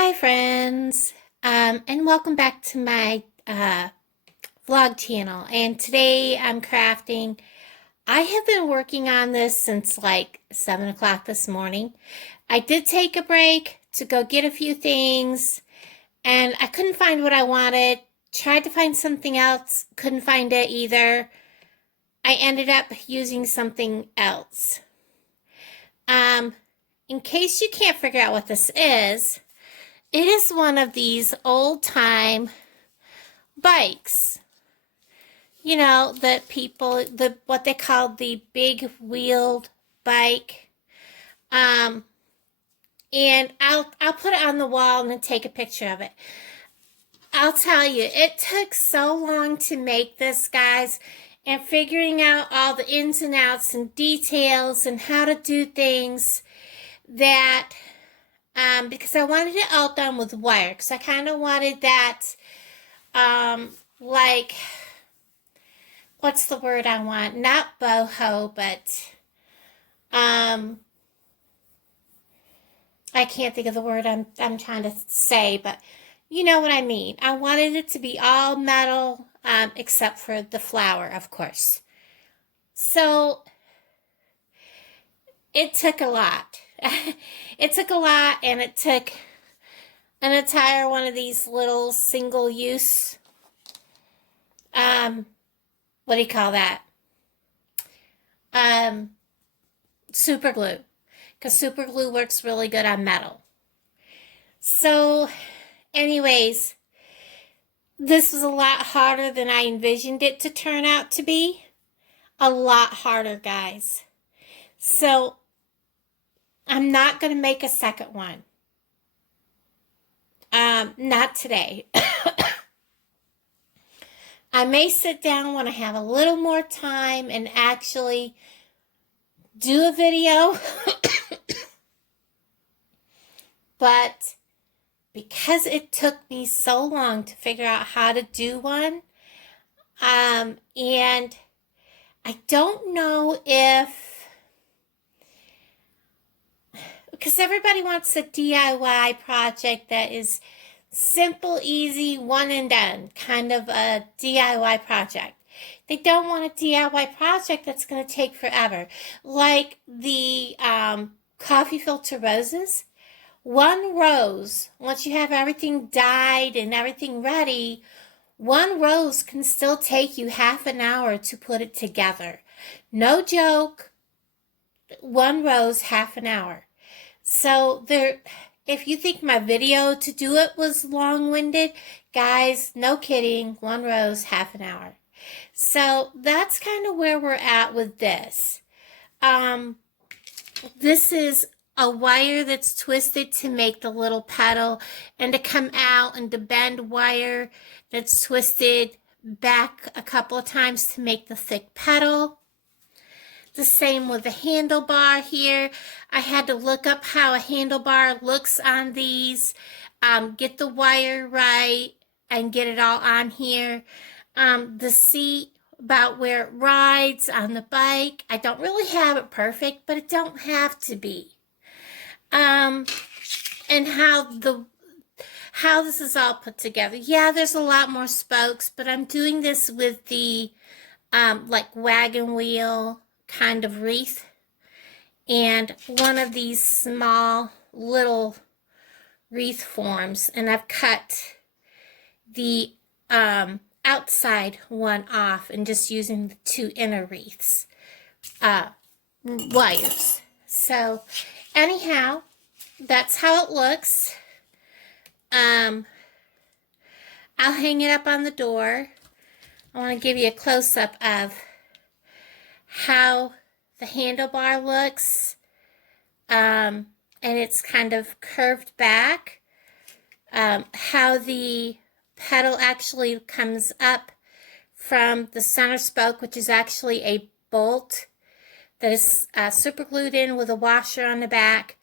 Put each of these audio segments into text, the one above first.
Hi friends, and welcome back to my vlog channel. And today I'm crafting. I have been working on this since like 7 o'clock this morning. I did take a break to go get a few things, and I couldn't find what I wanted. Tried to find something else, couldn't find it either. I ended up using something else. In case you can't figure out what this is, it is one of these old-time bikes. You know, what they call the big wheeled bike. And I'll put it on the wall and then take a picture of it. I'll tell you, it took so long to make this, guys, and figuring out all the ins and outs and details and how to do things that because I wanted it all done with wire, because I kind of wanted that, like, what's the word I want? Not boho, but, I can't think of the word I'm trying to say, but you know what I mean. I wanted it to be all metal, except for the flower, of course. So, it took a lot. It took a lot, and it took an entire one of these little single-use, what do you call that? Super glue. Because super glue works really good on metal. So, anyways, this was a lot harder than I envisioned it to turn out to be. A lot harder, guys. So, I'm not going to make a second one. Not today. I may sit down when I have a little more time and actually do a video. But because it took me so long to figure out how to do one, and I don't know if, because everybody wants a DIY project that is simple, easy, one and done, kind of a DIY project. They don't want a DIY project that's going to take forever. Like the coffee filter roses. One rose, once you have everything dyed and everything ready, one rose can still take you half an hour to put it together. No joke, one rose, half an hour. So if you think my video to do it was long-winded, guys, no kidding, one rose, half an hour. So that's kind of where we're at with this. This is a wire that's twisted to make the little petal, and to come out, and to bend wire that's twisted back a couple of times to make the thick petal. The same with the handlebar here. I had to look up how a handlebar looks on these, get the wire right, and get it all on here. The seat, about where it rides on the bike, I don't really have it perfect, but it don't have to be. And how this is all put together. Yeah, there's a lot more spokes, but I'm doing this with the, like wagon wheel kind of wreath, and one of these small little wreath forms, and I've cut the outside one off and just using the two inner wreaths wires. So anyhow, that's how it looks. I'll hang it up on the door. I want to give you a close-up of how the handlebar looks, and it's kind of curved back, how the pedal actually comes up from the center spoke, which is actually a bolt that is super glued in with a washer on the back,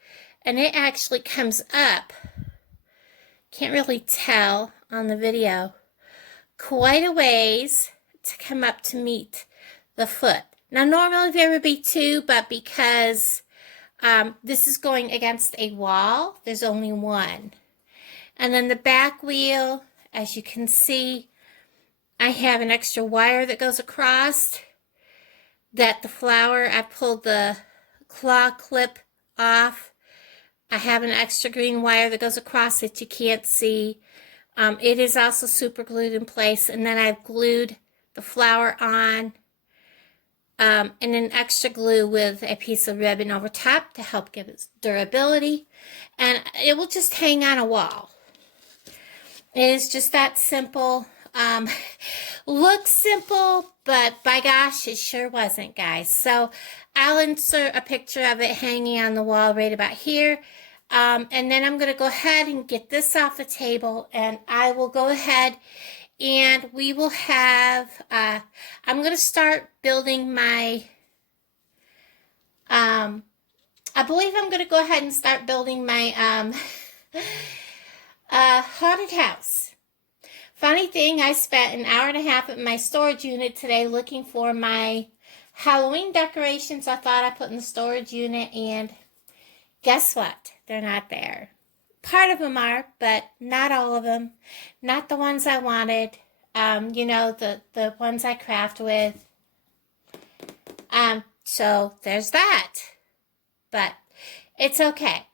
and it actually comes up, can't really tell on the video, quite a ways to come up to meet the foot. Now, normally there would be two, but because this is going against a wall, there's only one. And then the back wheel, as you can see, I have an extra wire that goes across that the flower, I pulled the claw clip off. I have an extra green wire that goes across that you can't see. It is also super glued in place, and then I've glued the flower on and an extra glue with a piece of ribbon over top to help give it durability, and it will just hang on a wall. It is just that simple. Looks simple, but by gosh, it sure wasn't, guys. So I'll insert a picture of it hanging on the wall right about here. And then I'm going to go ahead and get this off the table, and I will go ahead and we will have, I'm going to start building my, I believe I'm going to go ahead and start building my haunted house. Funny thing, I spent an hour and a half at my storage unit today looking for my Halloween decorations I thought I put in the storage unit, and guess what? They're not there. Part of them are, but not all of them. Not the ones I wanted. You know, the ones I craft with. So there's that. But it's okay.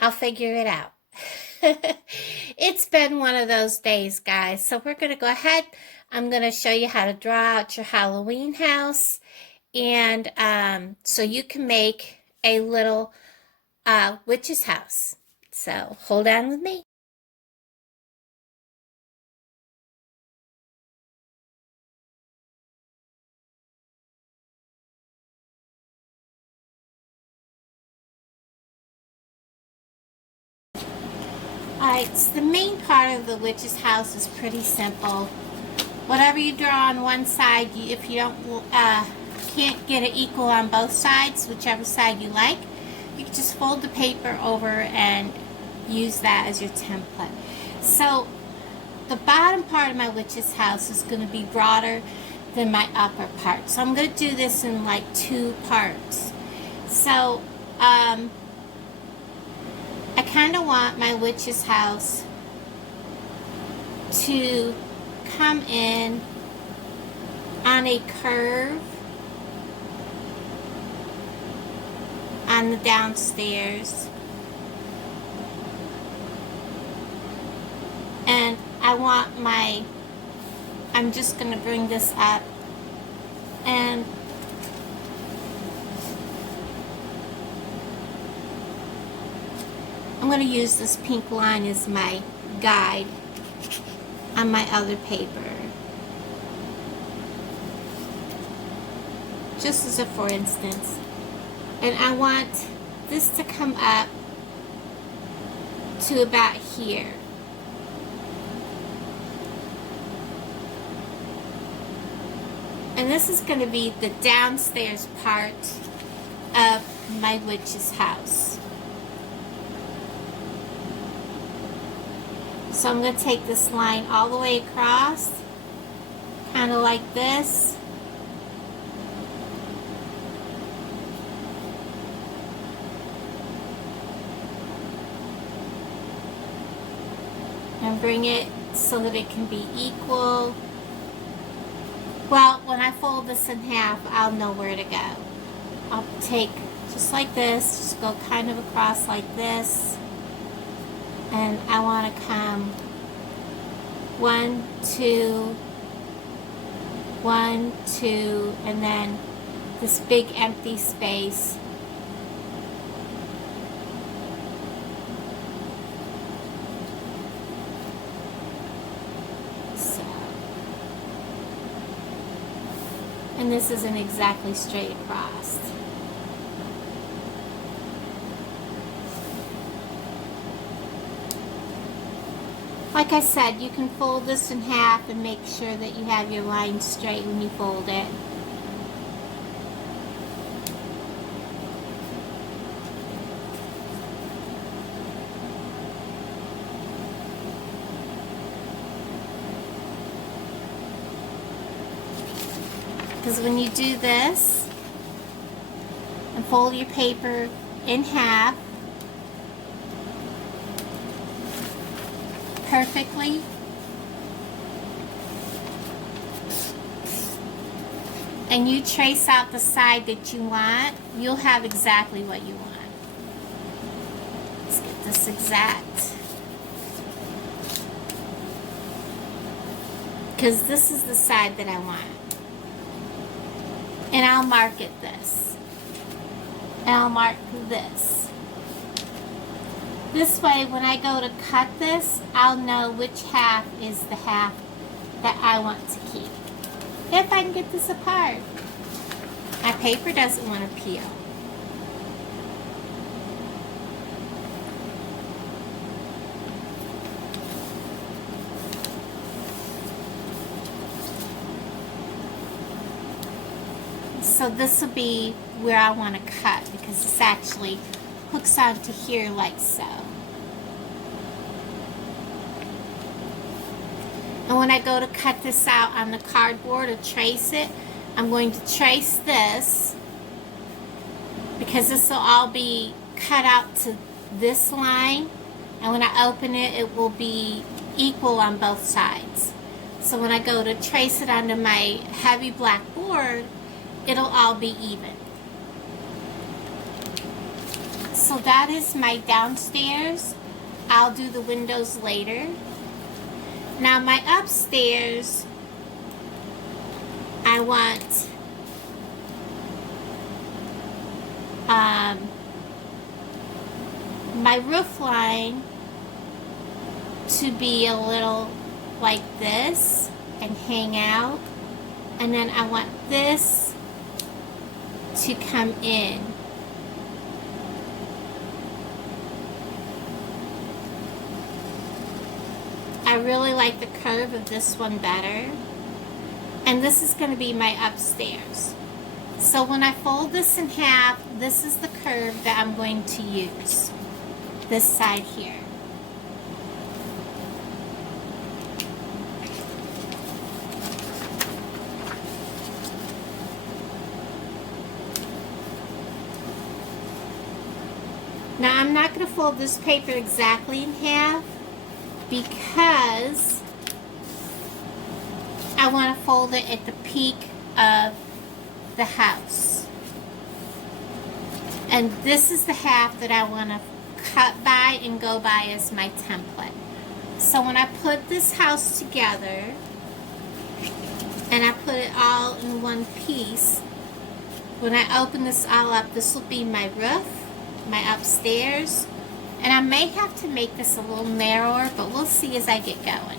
I'll figure it out. It's been one of those days, guys. So we're going to go ahead. I'm going to show you how to draw out your Halloween house. And so you can make a little witch's house. So hold on with me. Alright, so the main part of the witch's house is pretty simple. Whatever you draw on one side, if you don't can't get it equal on both sides, whichever side you like, you can just fold the paper over and use that as your template. So the bottom part of my witch's house is going to be broader than my upper part. So I'm going to do this in like 2 parts. So I kind of want my witch's house to come in on a curve on the downstairs, and I want I'm just going to bring this up, and I'm going to use this pink line as my guide on my other paper, just as a for instance. And I want this to come up to about here. And this is going to be the downstairs part of my witch's house. So I'm going to take this line all the way across, kind of like this. And bring it so that it can be equal. Well, when I fold this in half, I'll know where to go. I'll take just like this, just go kind of across like this. And I want to come 1, 2, 1, 2, and then this big empty space. And this isn't exactly straight across. Like I said, you can fold this in half and make sure that you have your line straight when you fold it. Because when you do this and fold your paper in half, perfectly. And you trace out the side that you want, you'll have exactly what you want. Let's get this exact. Because this is the side that I want. And I'll mark it this. And I'll mark this. This way, when I go to cut this, I'll know which half is the half that I want to keep. If I can get this apart. My paper doesn't want to peel. So this will be where I want to cut, because this actually hooks onto here like so. And when I go to cut this out on the cardboard or trace it, I'm going to trace this, because this will all be cut out to this line, and when I open it, it will be equal on both sides. So when I go to trace it onto my heavy black board, it'll all be even. So that is my downstairs. I'll do the windows later. Now my upstairs, I want my roof line to be a little like this and hang out, and then I want this to come in. I really like the curve of this one better. And this is going to be my upstairs. So when I fold this in half, this is the curve that I'm going to use. This side here. Now I'm not going to fold this paper exactly in half, because I want to fold it at the peak of the house. And this is the half that I want to cut by and go by as my template. So when I put this house together and I put it all in one piece, when I open this all up, this will be my roof, my upstairs. And I may have to make this a little narrower, but we'll see as I get going.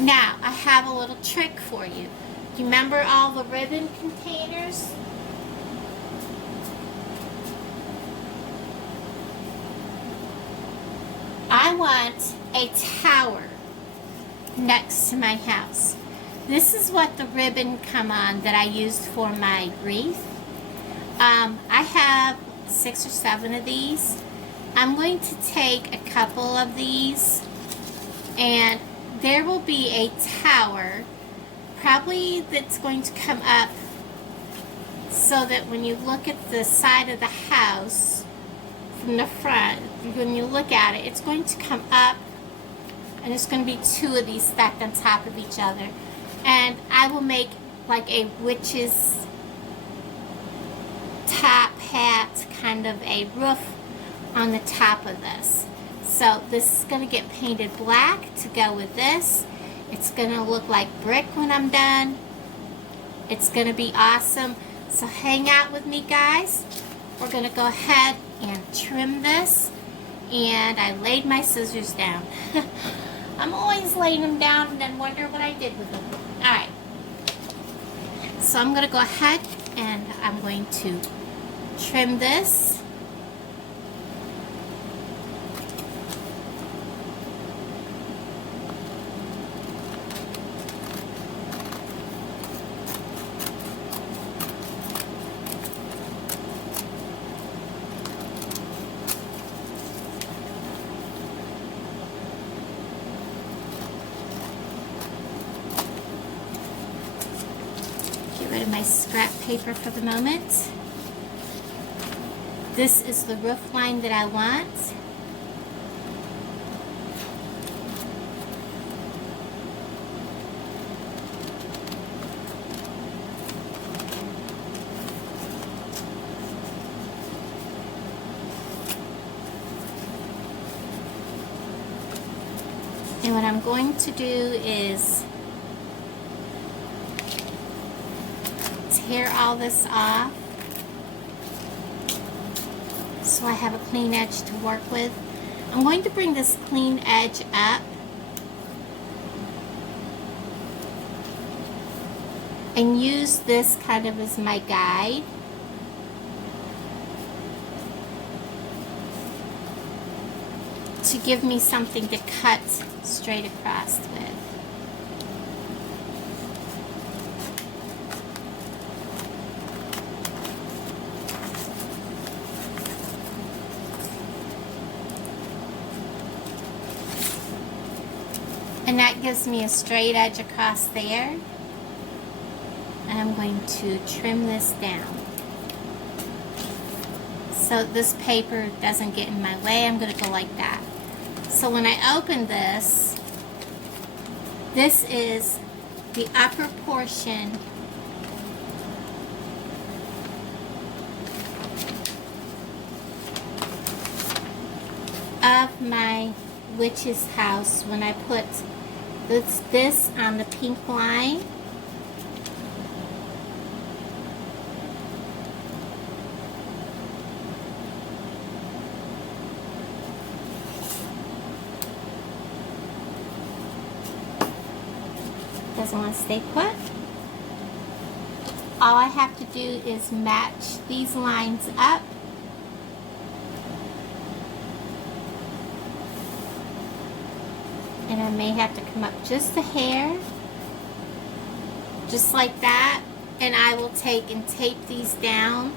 Now, I have a little trick for you. Do you remember all the ribbon containers? I want a tower next to my house. This is what the ribbon come on that I used for my wreath. I have 6 or 7 of these. I'm going to take a couple of these, and there will be a tower, probably that's going to come up so that when you look at the side of the house from the front, when you look at it, it's going to come up, and there's going to be 2 of these stacked on top of each other. And I will make like a witch's top hat, kind of a roof on the top of this. So this is going to get painted black to go with this. It's going to look like brick when I'm done. It's going to be awesome. So hang out with me, guys. We're going to go ahead and trim this. And I laid my scissors down. I'm always laying them down and then wonder what I did with them. Alright. So I'm going to go ahead and I'm going to trim this. Rid of my scrap paper for the moment. This is the roof line that I want. And what I'm going to do is tear all this off so I have a clean edge to work with. I'm going to bring this clean edge up and use this kind of as my guide. To give me something to cut straight across with. And that gives me a straight edge across there. And I'm going to trim this down. So this paper doesn't get in my way. I'm going to go like that. So when I open this, this is the upper portion of my witch's house when I put this on the pink line. Doesn't want to stay put. All I have to do is match these lines up. And I may have to come up just a hair, just like that, and I will take and tape these down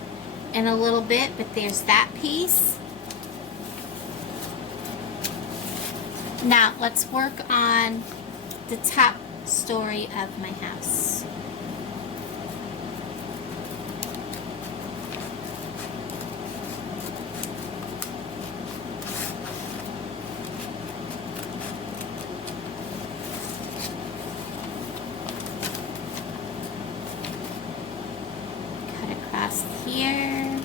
in a little bit, but there's that piece. Now let's work on the top story of my house. Cut across here.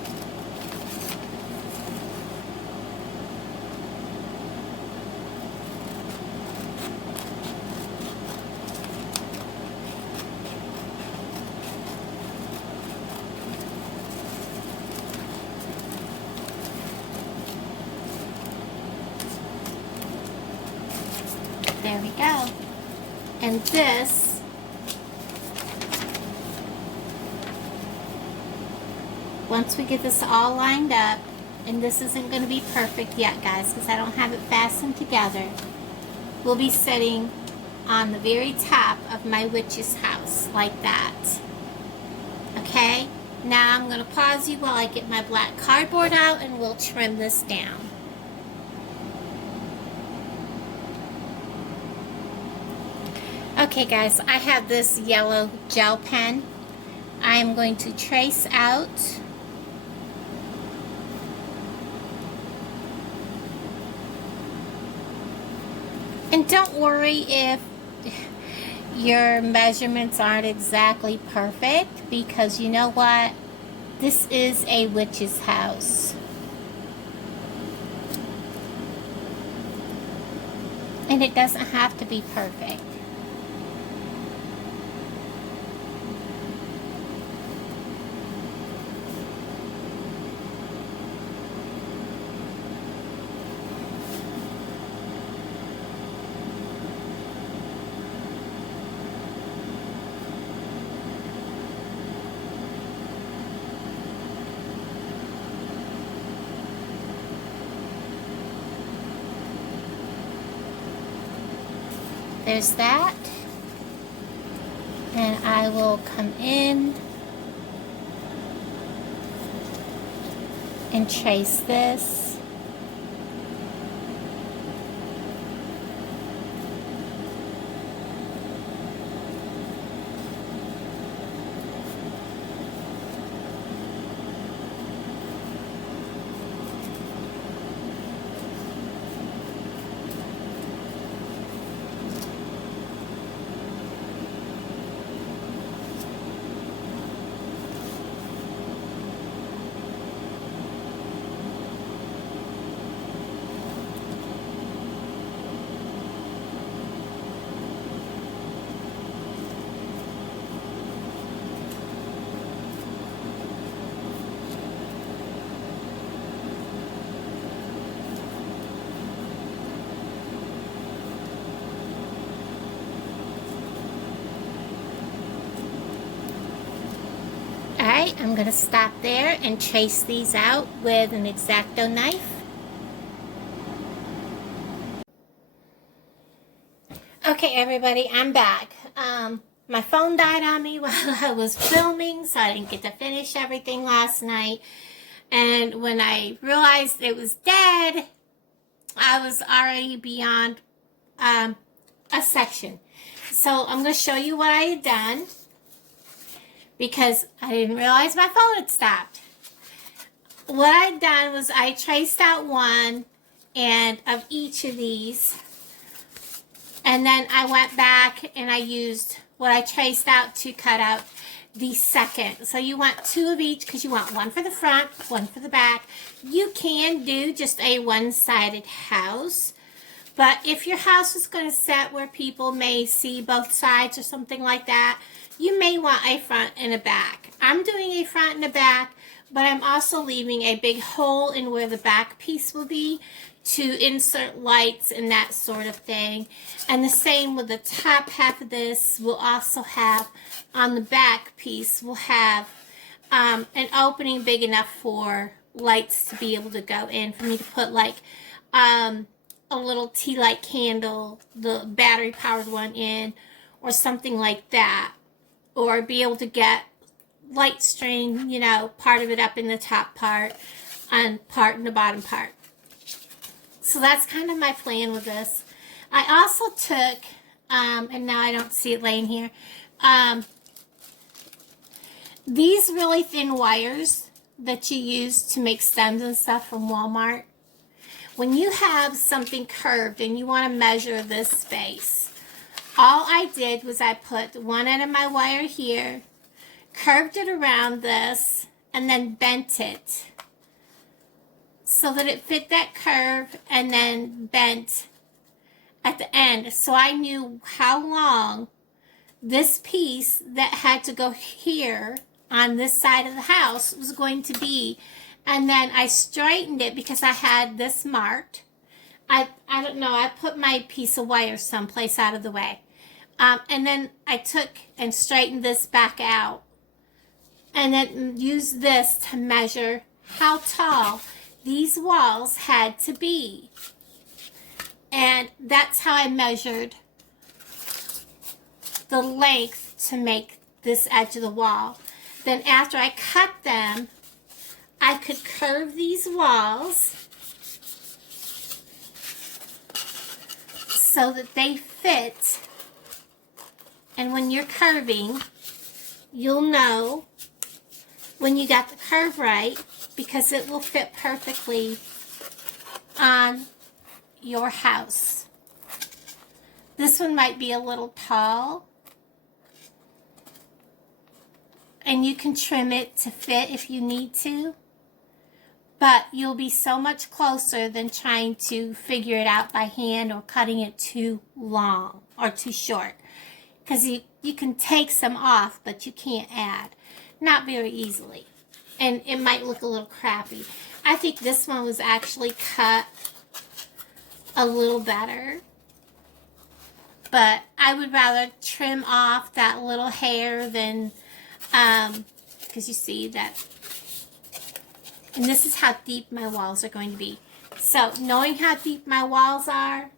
There we go. And this once we get this all lined up, and this isn't going to be perfect yet, guys, because I don't have it fastened together, we'll be sitting on the very top of my witch's house like that. Okay? Now I'm going to pause you while I get my black cardboard out and we'll trim this down. Okay guys, I have this yellow gel pen. I am going to trace out and don't worry if your measurements aren't exactly perfect, because you know what? This is a witch's house. And it doesn't have to be perfect. There's that, and I will come in and trace this. Alright, I'm going to stop there and trace these out with an X-Acto knife. Okay, everybody, I'm back. My phone died on me while I was filming, so I didn't get to finish everything last night. And when I realized it was dead, I was already beyond a section. So I'm going to show you what I had done, because I didn't realize my phone had stopped. What I'd done was I traced out one and of each of these, and then I went back and I used what I traced out to cut out the second. So you want two of each because you want one for the front, one for the back. You can do just a one-sided house, but if your house is going to set where people may see both sides or something like that, you may want a front and a back. I'm doing a front and a back, but I'm also leaving a big hole in where the back piece will be to insert lights and that sort of thing. And the same with the top half of this. We'll also have, on the back piece, we'll have an opening big enough for lights to be able to go in, for me to put like a little tea light candle, the battery powered one in, or something like that. Or be able to get light string, you know, part of it up in the top part and part in the bottom part. So that's kind of my plan with this. I also took, and now I don't see it laying here, these really thin wires that you use to make stems and stuff from Walmart. When you have something curved and you want to measure this space, all I did was I put one end of my wire here, curved it around this, and then bent it so that it fit that curve, and then bent at the end. So I knew how long this piece that had to go here on this side of the house was going to be. And then I straightened it because I had this marked. I don't know, I put my piece of wire someplace out of the way. And then I took and straightened this back out. And then used this to measure how tall these walls had to be. And that's how I measured the length to make this edge of the wall. Then after I cut them, I could curve these walls so that they fit. And when you're curving, you'll know when you got the curve right, because it will fit perfectly on your house. This one might be a little tall, and you can trim it to fit if you need to, but you'll be so much closer than trying to figure it out by hand or cutting it too long or too short. Because you can take some off, but you can't add. Not very easily. And it might look a little crappy. I think this one was actually cut a little better. But I would rather trim off that little hair than, because you see that. And this is how deep my walls are going to be. So knowing how deep my walls are,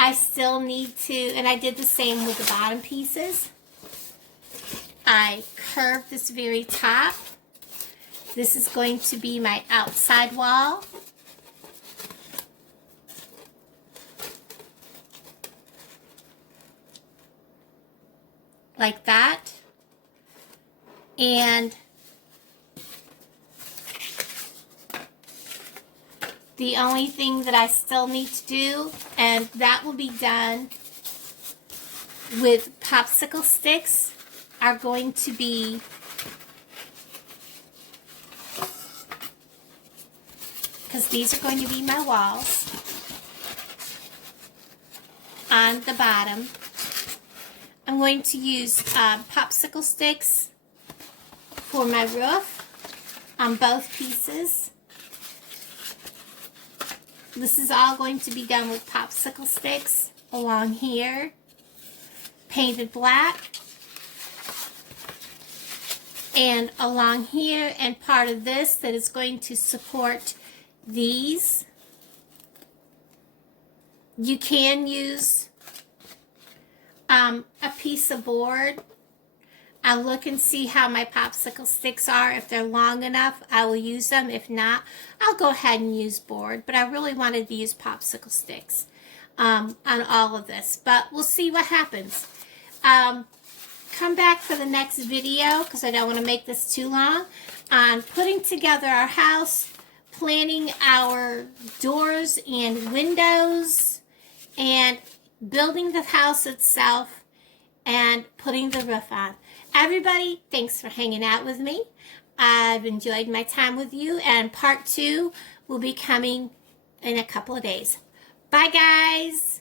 I still need to, and I did the same with the bottom pieces. I curved this very top. This is going to be my outside wall. Like that. And the only thing that I still need to do, and that will be done with popsicle sticks, are going to be because these are going to be my walls on the bottom. I'm going to use popsicle sticks for my roof on both pieces. This is all going to be done with popsicle sticks along here, painted black. and along here, and part of this that is going to support these. You can use a piece of board. I'll look and see how my popsicle sticks are. If they're long enough, I will use them. If not, I'll go ahead and use board. But I really wanted to use popsicle sticks on all of this. But we'll see what happens. Come back for the next video, because I don't want to make this too long, on putting together our house, planning our doors and windows, and building the house itself, and putting the roof on. Everybody, thanks for hanging out with me. I've enjoyed my time with you, and part 2 will be coming in a couple of days. Bye, guys.